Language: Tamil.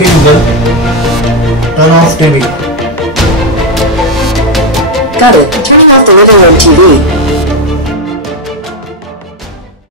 Okay Google, turn off TV. Got it. Turn off the living room TV.